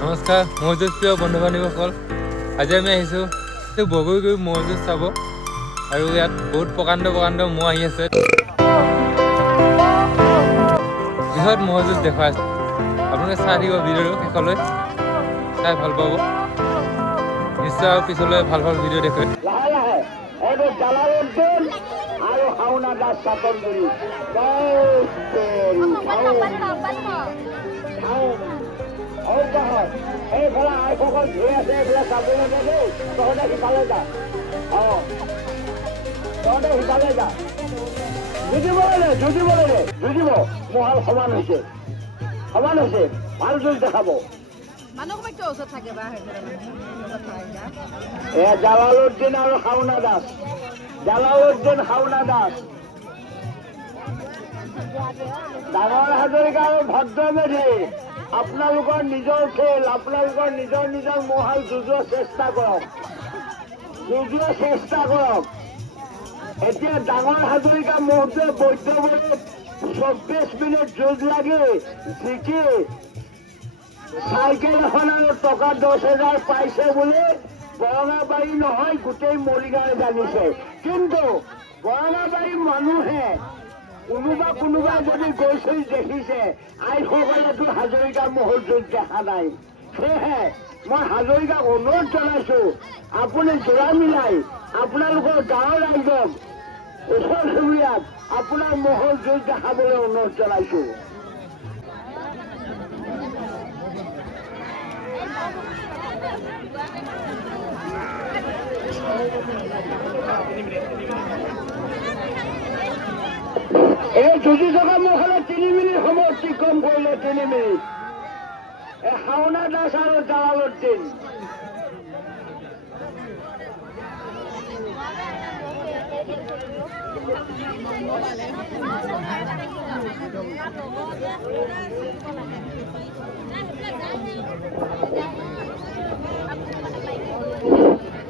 নমস্কাৰ ম'হযুঁজ প্ৰিয় বন্ধু বান্ধৱীসকল, আজি আমি আহিছোঁ বগৰী ম'হযুঁজ চাব। আৰু ইয়াত বহুত প্ৰকাণ্ড ম'হ আহি আছে। বৃহৎ ম'হযুঁজ দেখুৱাই আছে। আপোনালোকে চাই থাকিব ভিডিঅ'টো শেষলৈ, চাই ভাল পাব নিশ্চয়। আৰু পিছলৈ ভাল ভিডিঅ' দেখুৱাই। আৰু হাওনা দাস চাকনগুৰি এইফালে আইসকল ধুই আছে, এইফালে চাবলৈ দেই। তহঁতে সিফালে যা, তহঁতে সিফালে যা। যুঁজিব মহাল সমান হৈছে, ভাল যুঁজ দেখাব। এয়া জালালুদ্দিন আৰু হাওনা দাস, ডাঙৰ হাজৰিকা আৰু ভদ্ৰমেধি। আপোনালোকৰ নিজৰ খেল, আপোনালোকৰ নিজৰ মহাল যুঁজৰ চেষ্টা কৰক। এতিয়া ডাঙৰ হাজৰিকা মহটোৱে বৈদ্যবৰে 24 মিনিট যুঁজ লাগি জিকি চাইকেল এখন আৰু টকা 10,000 পাইছে বুলি বৰঙাবাৰী নহয় গোটেই মৰিগাঁৱে জানিছে। কিন্তু বৰঙাবাৰীৰ মানুহে কোনোবাই যদি গৈছিল দেখিছে, আইসকলেতো হাজৰিকা মহৰ যুঁজ দেখা নাই। সেয়েহে মই হাজৰিকাক অনুৰোধ জনাইছো, আপুনি জোৰা মিলাই আপোনালোকৰ গাঁৱৰ ৰাইজক, ওচৰ চুবুৰীয়াক আপোনাৰ মহৰ যুঁজ দেখাবলৈ অনুৰোধ জনাইছো। এই যুঁজি থকা মহলে 3 মিনিট সময় অতিক্ৰম কৰিলে, 3 মিনিট। হাওনা দাস আৰু জালালুদ্দিন।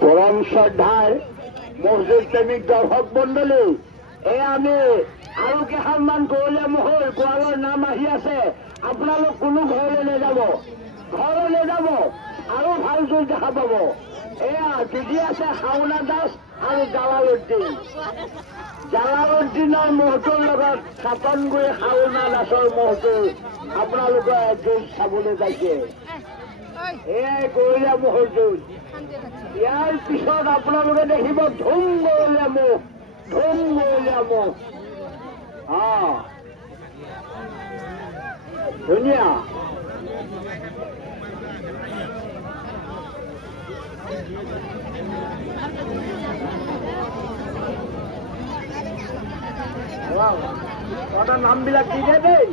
পৰম শ্ৰদ্ধাৰ মছজিদ প্ৰেমিক দৰ্শক মণ্ডলী, আমি আৰু কেইখনমান গৰুলীয়া মহৰ গোৱালৰ নাম আহি আছে। আপোনালোক কোনো ঘৰলৈ নাযাব, আৰু ভাল যুঁজ দেখা পাব। এয়া যুঁজি আছে হাওনা দাস আৰু জালালুদ্দিনৰ মহটোৰ লগত চাকনগুৰি হাওনা দাসৰ মহটোৰ আপোনালোকে যুঁজ চাবলৈ পাইছে। এয়াই গৰুলীয়া মহৰ যুঁজ। ইয়াৰ পিছত আপোনালোকে দেখিব ধুম গৰুলীয়া মহ। ধুনীয়া। তহঁতৰ নামবিলাক দি দে দেই।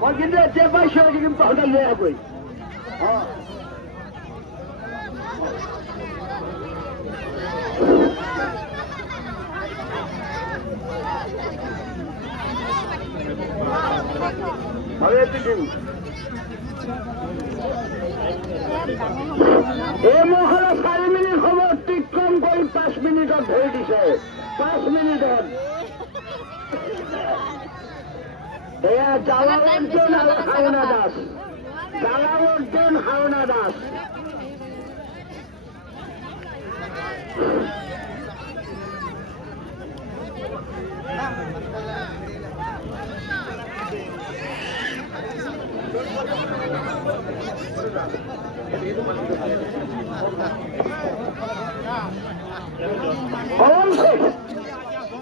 মই কিন্তু এতিয়া পাইছো, কিন্তু তহঁতে লৈ আহিবই। এই মহলে 4 মিনিট সময় অতিক্ৰম কৰি 5 মিনিটত ধৰি দিছে। 5 মিনিটত এয়া জালালুদ্দিন আৰু হাওনা দাস।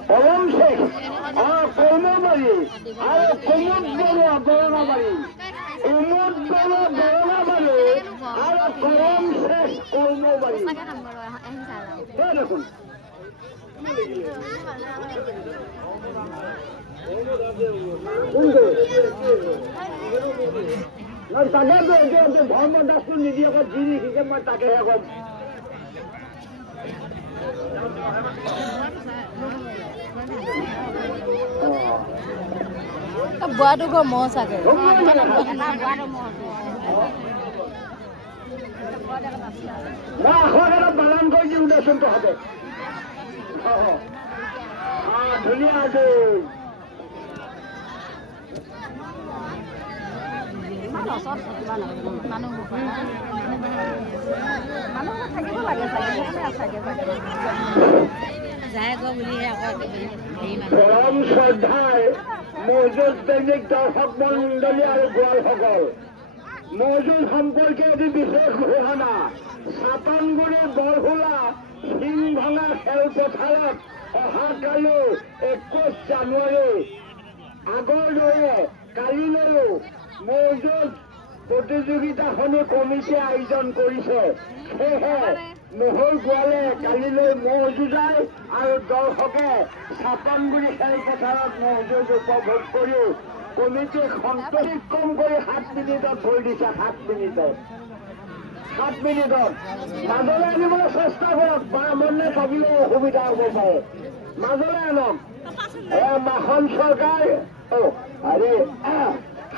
পৰম শেখ কৰ্মবাৰী আৰু কুমুদ বৰুৱা বৰঙাবাৰী, আৰু পৰম শেখ কৰ্মবাৰী। দেখোন তাকেতো এতিয়া ধৰ্মদাসটো নিদিয়ক, যি লিখিছে মই তাকেহে কম। বুঢ়াটো ঘৰ মহ চাগে। বানান কৰি দিওঁ দেচোন তহঁতে। ধুনীয়া পৰম শ্ৰদ্ধাৰ মৌজুদ প্ৰেমিক দৰ্শক মণ্ডলী আৰু গোৱালসকল, মৌজুদ সম্পৰ্কে এটি বিশেষ ঘোষণা। চাতনগুৰি বৰহোলা সিংভঙা খেলপথাৰত অহাকালি 21 জানুৱাৰী আগৰ দৰে কালিলৈও মৌজুদ প্ৰতিযোগিতাখনি কমিটিয়ে আয়োজন কৰিছে। সেয়েহে নহৈ গোৱালে কালিলৈ ম'হ যুঁজাই আৰু দৰ্শকে চাতনগুৰি খেলপথাৰত ম'হ যুঁজ উপভোগ কৰি কমিটিক সন্তোষিত কম কৰি 7 মিনিটত থৈ দিছে। 7 মিনিটত মাজলৈ আনিবলৈ চেষ্টা কৰক। মনে থাকিলেও অসুবিধা হ'ব পাৰে, মাজলৈ আনক। এয়া মাখন চৰকাৰ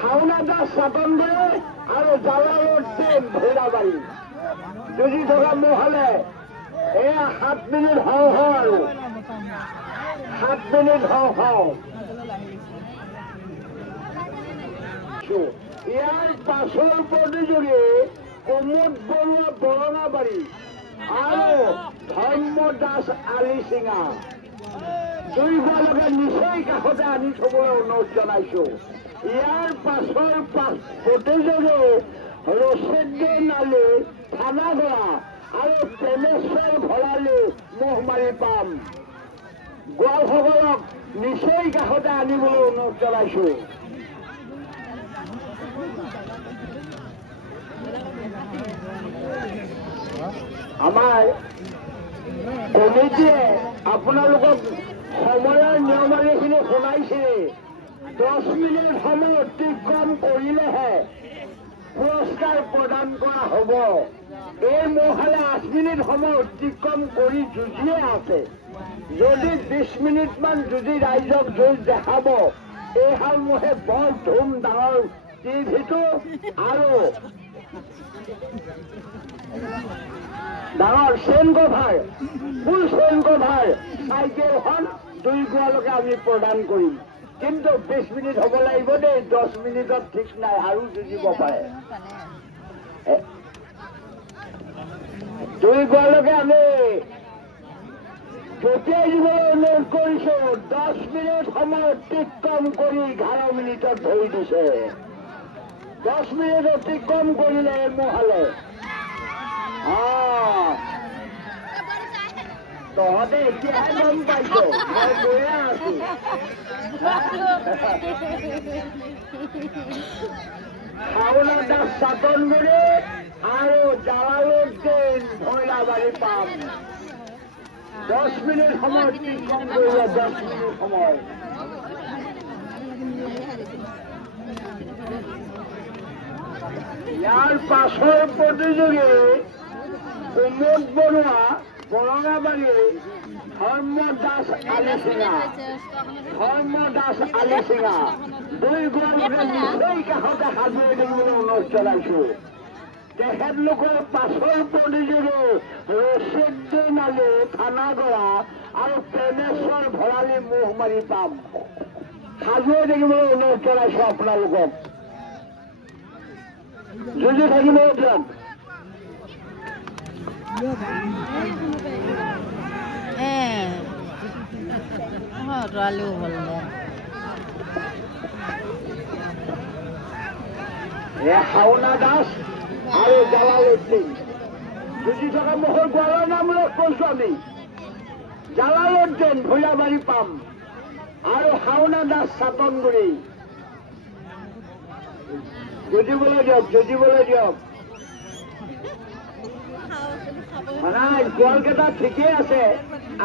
শাওনা দাস চাতনগুৰি আৰু জালালুদ্দিন ভৈৰাবাৰী যুঁজি থকা ম'হলে এয়া 7 মিনিট হওঁ আৰু 7 মিনিট হওঁ। ইয়াৰ পাছৰ প্ৰতিযোগী প্ৰমোদ বৰুৱা বৰঙাবাৰী আৰু ধৰ্ম দাস আলিচিঙা দুয়োফালকে নিচেই কাষতে আনি থবলৈ অনুৰোধ জনাইছো। ইয়াৰ পাছৰ প্ৰতিযোগী ৰচিদ্দিন আলী থানাগড়া আৰু প্ৰেমেশ্বৰ ভৰালী মহমাৰী পাম গোৱালসকলক নিচেই কাষতে আনিবলৈ অনুৰোধ জনাইছো। আমাৰ কমিটিয়ে আপোনালোকক সময়ৰ নিয়মাৱলীখিনি শুনাইছে। 10 মিনিট সময় অতিক্ৰম কৰিলেহে পুৰস্কাৰ প্ৰদান কৰা হ'ব। এই ম'হহালে 8 মিনিট সময় অতিক্ৰম কৰি যুঁজিয়ে আছে। যদি 20 মিনিটমান যুঁজি ৰাইজক যুঁজ দেখাব, এইহাল ম'হে বৰ ধুম ডাঙৰ টিভিটো আৰু ডাঙৰ chain cover, full chain cover চাইকেলখন দুই গোৱালৈকে আমি প্ৰদান কৰিম। কিন্তু 20 মিনিট হ'ব লাগিব দেই, 10 মিনিটত ঠিক নাই, আৰু যুঁজিব পাৰে। দুই গোৱালৈকে আমি জপিয়াই দিবলৈ অনুৰোধ কৰিছো। 10 মিনিট সময় অতিক্ৰম কৰি 11 মিনিটত ধৰি দিছে। 10 মিনিট অতিক্ৰম কৰিলে ম'হহালে। তহঁতে এতিয়াহে গম পাইছ, মই কৈয়ে আছো। শাওনা দাস চাতনগুৰি আৰু জালালুদ্দিন ভৈৰাবাৰী পাম 10 মিনিট সময় অতিক্ৰম কৰিলে। 10 মিনিট সময়। ইয়াৰ পাছৰ প্ৰতিযোগী প্ৰমোদ বৰুৱা বৰঙাবাৰী ধৰ্ম দাস আলিচিঙা দুই গোৱালকে নিচেই কাষতে সাজুৰি থাকিবলৈ অনুৰোধ জনাইছো। তেখেতলোকৰ পাছৰ প্ৰতিযোগী ৰচিদ্দিন আলী থানাগড়া আৰু প্ৰেমেশ্বৰ ভৰালী মহমাৰী পাম সাজুৰি থাকিবলৈ অনুৰোধ জনাইছো আপোনালোকক। যুঁজি থাকিলে দিয়ক। ল'ৰালিও হ'ল শাওনা দাস আৰু জালালুদ্দিন যুঁজি থকা ম'হৰ গোৱালৰ নাম উল্লেখ কৰিছো আমি। জালালুদ্দিন ভৈৰাবাৰী পাম আৰু শাওনা দাস চাতনগুৰি। যুঁজিবলৈ দিয়ক, যুঁজিবলৈ দিয়ক। নাই, গোৱালকেইটা ঠিকেই আছে।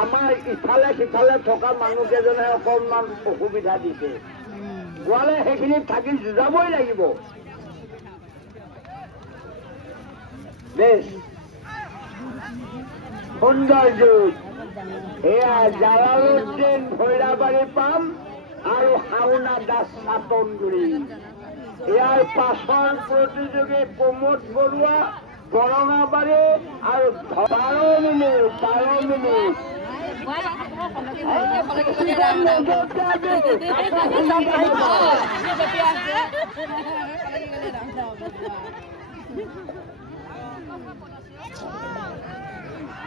আমাৰ ইফালে সিফালে থকা মানুহকেইজনে অকণমান অসুবিধা দিছে। গোৱালে সেইখিনিত থাকি যুঁজাবই লাগিব। বেছ সুন্দৰ যুঁজ। এয়া জালালুদ্দিন ভৈৰাবাৰী পাম আৰু শাওনা দাস চাতনগুৰি। ইয়াৰ পাছৰ প্ৰতিযোগী প্ৰমোদ বৰুৱা বৰঙাবাৰী আৰু 12 মিনিট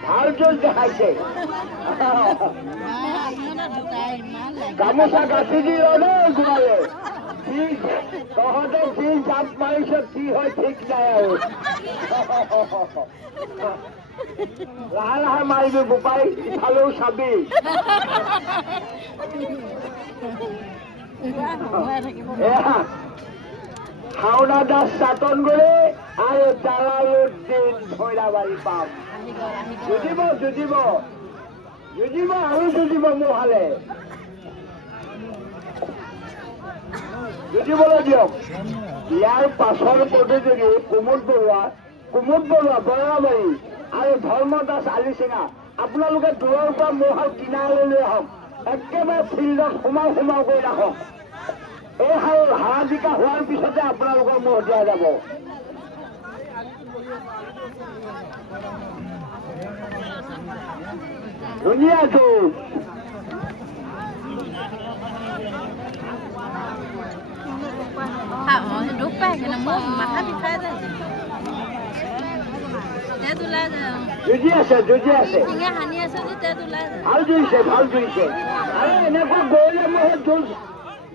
ভাল যুঁজ দেখাইছে গামোচা গাঁঠি দি ললে গোৱালে তহঁতে যি জাপ মাৰিছ কি হয় ঠিক নাই আৰু লাহে লাহে মাৰিবি বোপাই ইফালেও চাবি এয়া হাওনা দাস চাটনগুৰি আৰু জালালুদ্দিন ভৈৰাবাৰী পাম যুঁজিব যুঁজিব যুঁজিব আৰু যুঁজিব মোৰ হালে যুঁজিবলৈ দিয়ক ইয়াৰ পাছৰ প্ৰতিযোগী কুমুদ বৰুৱা বৰাবাৰী আৰু ধৰ্ম দাস আলিচিঙা আপোনালোকে দূৰৰ পৰা মোৰ হাল কিনাৰলৈ লৈ আহক একেবাৰে ফিল্ডত সোমাও কৰি ৰাখক এই হাল হাৰা জিকা হোৱাৰ পিছতে আপোনালোকৰ মহ দিয়া যাব ধুনীয়া যুঁজ দুখ পায় কিন্তু মোৰ মাথা বিষাই যায় তেজ ওলাই যায় যুঁজি আছে টিঙে সানি আছে যে তেজ ওলাই যায় ভাল যুঁজিছে আৰু এনেকুৱা গৌৰীয়া মহে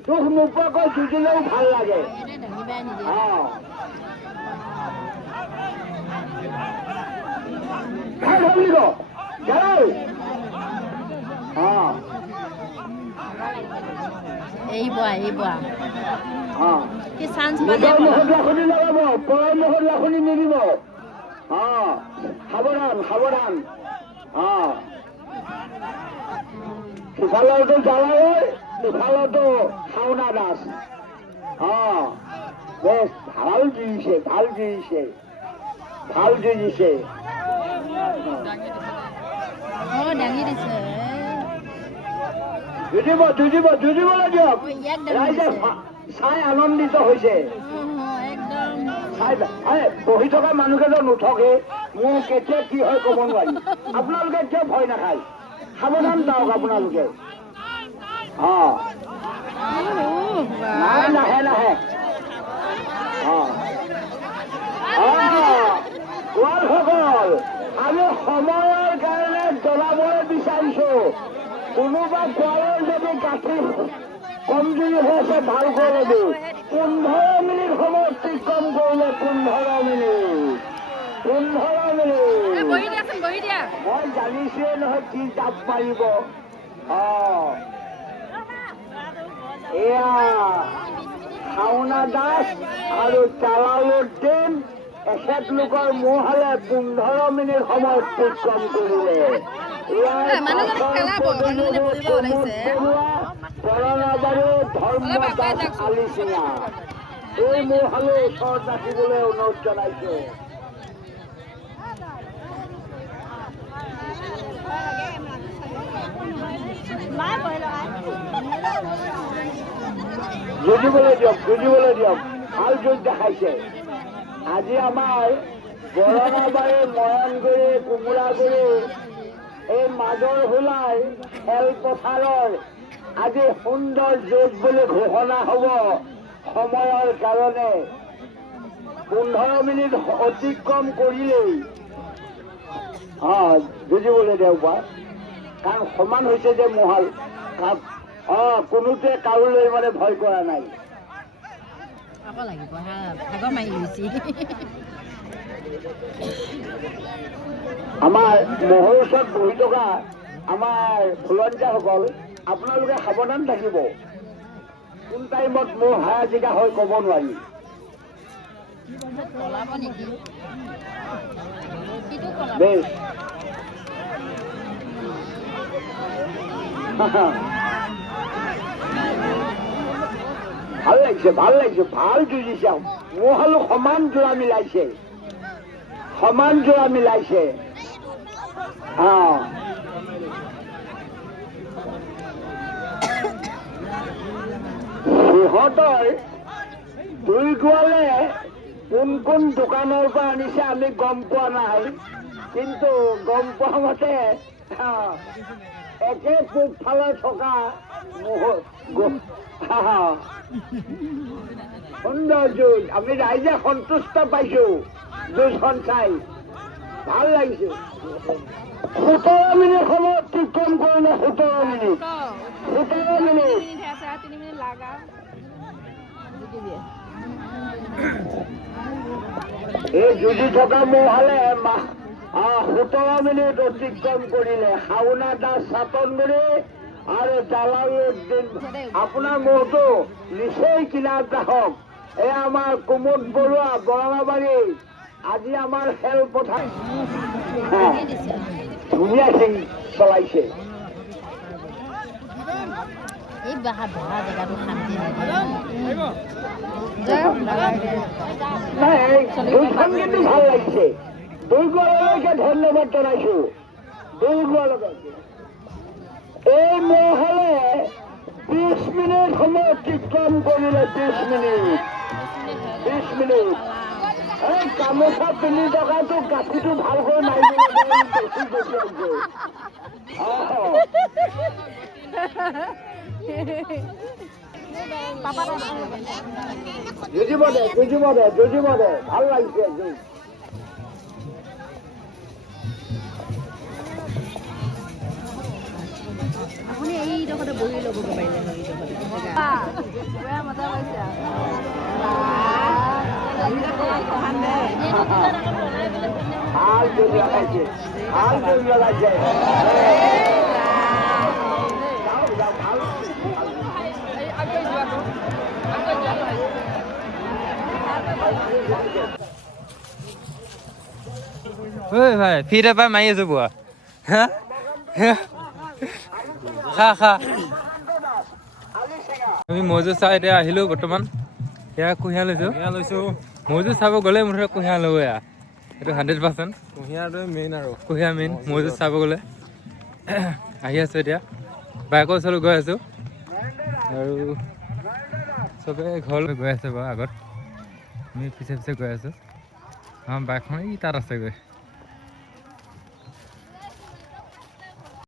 দুখ নোপোৱাকৈ যুঁজিলেও ভাল লাগে দাঙিবাই নিদিয়ে এৰিব কি চান্স পালে মহত লাখনি লগাব পৰৰ মহত লাখনি নিদিব সাৱধান সিফালতো জালাই সিফালতো হাওনা দাস বেশ ভাল যুঁজিছে দাঙি দিছে যুঁজিবলৈ দিয়ক ৰাইজে চাই আনন্দিত হৈছে একদম বহি থকা মানুহকেইজন নুঠকে মোৰ কেতিয়া কি হয় ক'ব নোৱাৰি আপোনালোকে কিয় ভয় নাখায় সাৱধান যাওক আপোনালোকে লাহে কোৱালসকল আমি সময়ৰ কাৰণে জ্বলাবলৈ বিচাৰিছো কোনোবা কোৱালৰ যদি গাঁঠি কমজুৰি হৈ আছে ভাল কৰি দিওঁ 15 মিনিট সময় অতিক্ৰম কৰিলে 15 মিনিট মই জানিছোৱে নহয় কি জাপ মাৰিব এয়া হাওনা দাস আৰু জালালুদ্দিন এখেতলোকৰ মোহালে 15 মিনিট সময় অতিক্ৰম কৰিলে বৰণাবাৰী ধৰ্ম দাস আলিচিঙা এই মোহালৈ ওচৰত ৰাখিবলৈ অনুৰোধ জনাইছো যুঁজিবলৈ দিয়ক ভাল যুঁজ দেখাইছে আজি আমাৰ বৰণাবাৰী মৰাণগুৰি কোমোৰাগুৰি এই মাজৰ হোলাই খেলপথাৰৰ আজি সুন্দৰ যুঁজ বুলি ঘোষণা হ'ব সময়ৰ কাৰণে 15 মিনিট অতিক্ৰম কৰিলেই যুঁজিবলৈ দিয়ক বা কাৰণ সমান হৈছে যে মহাল কোনোটোৱে কাৰোলৈ মানে ভয় কৰা নাই আমাৰ মহৰ ওচৰত বহি থকা আমাৰ ফুলঞ্জাসকল আপোনালোকে সাৱধান থাকিব কোন টাইমত মহ হাৰা জিকা হৈ ক'ব নোৱাৰি বেছ ভাল লাগিছে ভাল যুঁজিছে মহালো সমান জোৰা মিলাইছে সিহঁতৰ দুই গোৱালে কোন দোকানৰ পৰা আনিছে আমি গম পোৱা নাই কিন্তু গম পোৱা মতে একে পূবফালে থকা সুন্দৰ যুঁজ, আমি ৰাইজে সন্তুষ্ট পাইছো যুঁজখন চাই, ভাল লাগিছে। 17 মিনিট সময় অতিক্ৰম কৰিলে, 17 মিনিট। এই যুঁজি থকা মহলে 17 মিনিট অতিক্ৰম কৰিলে। শাওনা দাস চাটনগুৰি আৰু জালালুদ্দিন, আপোনাৰ মহটো নিচেই কিনা গ্ৰাহক। এয়া আমাৰ কুমুদ বৰুৱা বৰঙাবাৰী, আজি আমাৰ খেলপথাৰ ধুনীয়া খেল চলাইছে। এই বহা জেগাটো শান্তি দুইখন কিন্তু ভাল লাগিছে। দুয়োগৰাকীকে ধন্যবাদ জনাইছো। দুয়োগৰাকীকে এই মহলে 20 মিনিট সময় অতিক্ৰম কৰিলে। 20 মিনিট এই গামোচা পিন্ধি থকাটো গাঁঠিটো ভালকৈ মাৰিবলৈ বেছি জটিয়াইছে। যুঁজিব দে, ভাল লাগিছে যুঁজ। আপুনি এইডোখৰতে বহি ল'বগৈ পাৰিলে হয়, মজা পাইছে ভাল যুঁজ লগাইছে, ভাল যুঁজ লগাইছে। ঐ ভাই ফিট এপাই মাৰি আছো বুৱা, খা আমি মজুত চাই এতিয়া আহিলোঁ বৰ্তমান। এয়া কুঁহিয়াৰ লৈছোঁ। মজুত চাব গ'লে মুঠতে কুঁহিয়াৰ ল'ব। এয়া এইটো 100%। কুঁহিয়াৰটোৱে মেইন আৰু কুঁহিয়াৰ মেইন মজুত চাব গ'লে। আহি আছোঁ এতিয়া, বাইকৰ ওচৰলৈ গৈ আছোঁ আৰু চবে ঘৰলৈ গৈ আছে বাৰু। আগত আমি পিছে গৈ আছোঁ। আমাৰ বাইকখন এই তাত আছেগৈ।